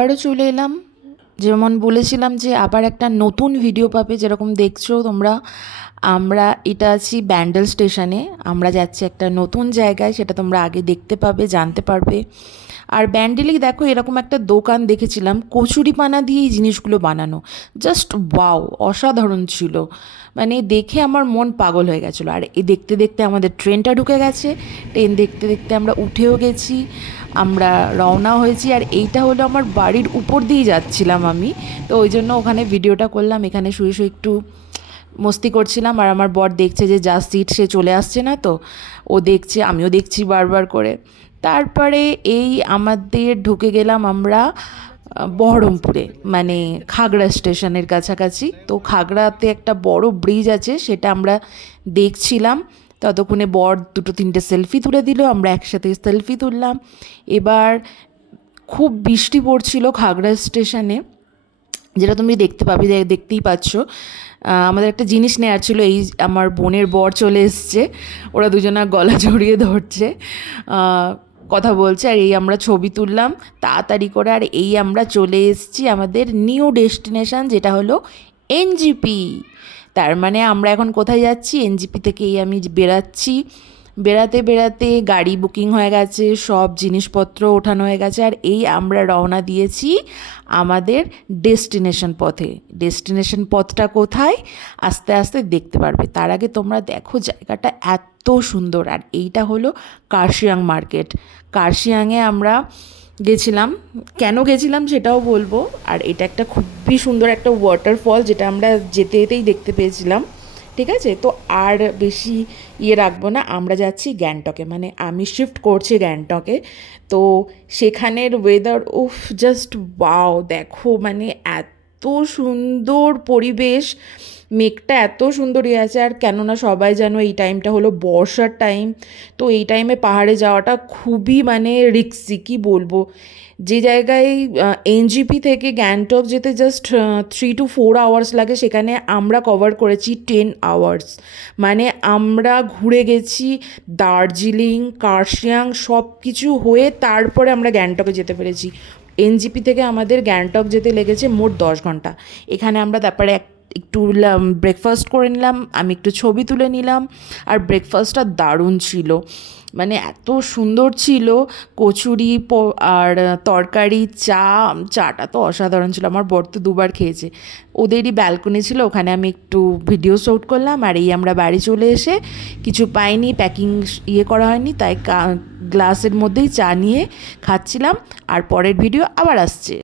আবারও চলে এলাম, যেমন বলেছিলাম যে আবার একটা নতুন ভিডিও পাবে, যেরকম দেখছো তোমরা। আমরা এটা আছি ব্যান্ডেল স্টেশনে, আমরা যাচ্ছি একটা নতুন জায়গায়, সেটা তোমরা আগে দেখতে পাবে, জানতে পারবে। আর ব্যান্ডেলেই দেখো এরকম একটা দোকান দেখেছিলাম কচুরিপানা দিয়ে এই জিনিসগুলো বানানো, জাস্ট ওয়াও, অসাধারণ ছিল। মানে দেখে আমার মন পাগল হয়ে গেছিলো। আর এই দেখতে দেখতে আমাদের ট্রেনটা ঢুকে গেছে, ট্রেন দেখতে দেখতে আমরা উঠেও গেছি, আমরা রওনা হয়েছি। আর এইটা হলো আমার বাড়ির উপর দিয়েই যাচ্ছিলাম আমি, তো ওই জন্য ওখানে ভিডিওটা করলাম। এখানে শুয়ে শুয়ে একটু মস্তি করছিলাম, আর আমার বর দেখছে যে যা সিট সে চলে আসছে না, তো ও দেখছে, আমিও দেখছি বারবার করে। তারপরে এই আমাদের ঢুকে গেলাম আমরা বহরমপুরে, মানে খাগড়া স্টেশনের কাছাকাছি। তো খাগড়াতে একটা বড় ব্রিজ আছে, সেটা আমরা দেখছিলাম। ততক্ষণে বর দুটো তিনটে সেলফি তুলে দিল, আমরা একসাথে সেলফি তুললাম। এবার খুব বৃষ্টি পড়ছিল খাগড়া স্টেশনে, যেটা তুমি দেখতে পাবে, দেখতেই পাচ্ছ। আমাদের একটা জিনিস নেওয়ার ছিল, এই আমার বোনের বর চলে এসছে, ওরা দুজনা গলা জড়িয়ে ধরছে, কথা বলছে, আর এই আমরা ছবি তুললাম তাড়াতাড়ি করে। আর এই আমরা চলে এসেছি আমাদের নিউ ডেস্টিনেশন, যেটা হলো এনজিপি। তার মানে আমরা এখন কোথায় যাচ্ছি, এনজিপি থেকেই আমি বেরাচ্ছি। বেড়াতে বেড়াতে গাড়ি বুকিং হয়ে গেছে, সব জিনিসপত্র ওঠানো হয়ে গেছে, আর এই আমরা রওনা দিয়েছি আমাদের ডেস্টিনেশন পথে। ডেস্টিনেশন পথটা কোথায় আস্তে আস্তে দেখতে পারবে, তার আগে তোমরা দেখো জায়গাটা এত সুন্দর। আর এইটা হলো কার্শিয়াং মার্কেট। কার্শিয়াংয়ে আমরা গেছিলাম, কেন গেছিলাম সেটাও বলবো। আর এটা একটা খুবই সুন্দর একটা ওয়াটারফল, যেটা আমরা যেতে যেতেই দেখতে পেয়েছিলাম। ঠিক আছে, তো আর বেশি রাখবো না, আমরা যাচ্ছি গ্যাংটকে, মানে আমি শিফট করছি গ্যাংটকে। তো সেখানের ওয়েদার উফ জাস্ট ওয়াও, দেখো মানে এত সুন্দর পরিবেশ, মেঘটা এত সুন্দর আছে। আর কেননা সবাই জানো এই টাইমটা হলো বর্ষার টাইম, তো এই টাইমে পাহাড়ে যাওয়াটা খুবই মানে রিস্কি, কী বলবো। যে জায়গায় এনজিপি থেকে গ্যাংটক যেতে জাস্ট 3 to 4 আওয়ার্স লাগে, সেখানে আমরা কভার করেছি 10 আওয়ার্স। মানে আমরা ঘুরে গেছি দার্জিলিং, কার্শিয়াং, সব কিছু হয়ে তারপরে আমরা গ্যাংটকে যেতে পেরেছি। এনজিপি থেকে আমাদের গ্যাংটক যেতে লেগেছে মোট 10 ঘন্টা। এখানে আমরা তারপরে একটু ব্রেকফাস্ট করে নিলাম, আমি একটু ছবি তুলে নিলাম। আর ব্রেকফাস্টটা দারুণ ছিল, মানে এত সুন্দর ছিল। কচুরি আর তরকারি, চাটা তো অসাধারণ ছিল, আমার বর তো 2বার খেয়েছে। ওদেরই ব্যালকনি ছিল, ওখানে আমি একটু ভিডিও শ্যুট করলাম। আর এই আমরা বাড়ি চলে এসে কিছু পাইনি, প্যাকিং করা হয়নি, তাই গ্লাসের মধ্যেই চা নিয়ে খাচ্ছিলাম। আর পরের ভিডিও আবার আসছে।